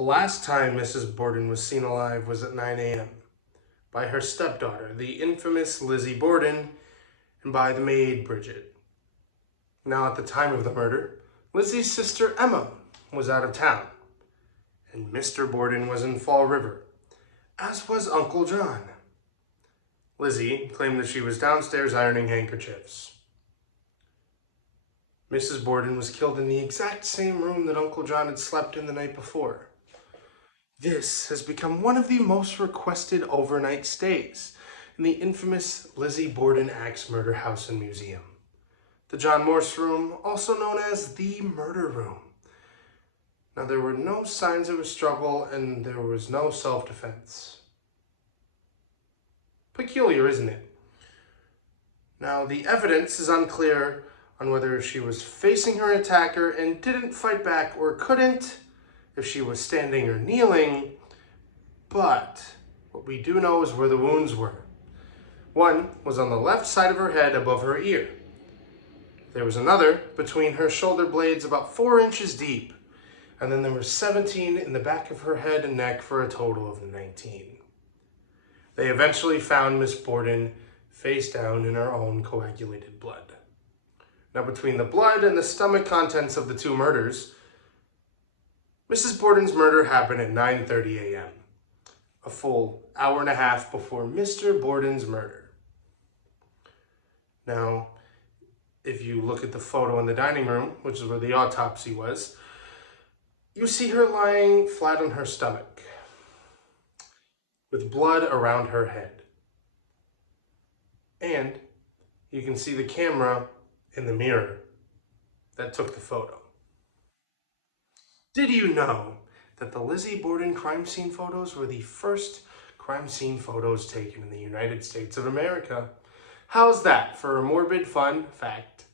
The last time Mrs. Borden was seen alive was at 9 a.m. by her stepdaughter, the infamous Lizzie Borden, and by the maid Bridget. Now, at the time of the murder, Lizzie's sister Emma was out of town, and Mr. Borden was in Fall River, as was Uncle John. Lizzie claimed that she was downstairs ironing handkerchiefs. Mrs. Borden was killed in the exact same room that Uncle John had slept in the night before. This has become one of the most requested overnight stays in the infamous Lizzie Borden Axe Murder House and Museum. The John Morse Room, also known as the Murder Room. Now, there were no signs of a struggle and there was no self-defense. Peculiar, isn't it? Now, the evidence is unclear on whether she was facing her attacker and didn't fight back or couldn't, if she was standing or kneeling, but what we do know is where the wounds were. One was on the left side of her head above her ear. There was another between her shoulder blades about 4 inches deep, and then there were 17 in the back of her head and neck for a total of 19. They eventually found Miss Borden face down in her own coagulated blood. Now, between the blood and the stomach contents of the two murders, Mrs. Borden's murder happened at 9:30 a.m., a full hour and a half before Mr. Borden's murder. Now, if you look at the photo in the dining room, which is where the autopsy was, you see her lying flat on her stomach, with blood around her head. And you can see the camera in the mirror that took the photo. Did you know that the Lizzie Borden crime scene photos were the first crime scene photos taken in the United States of America? How's that for a morbid fun fact?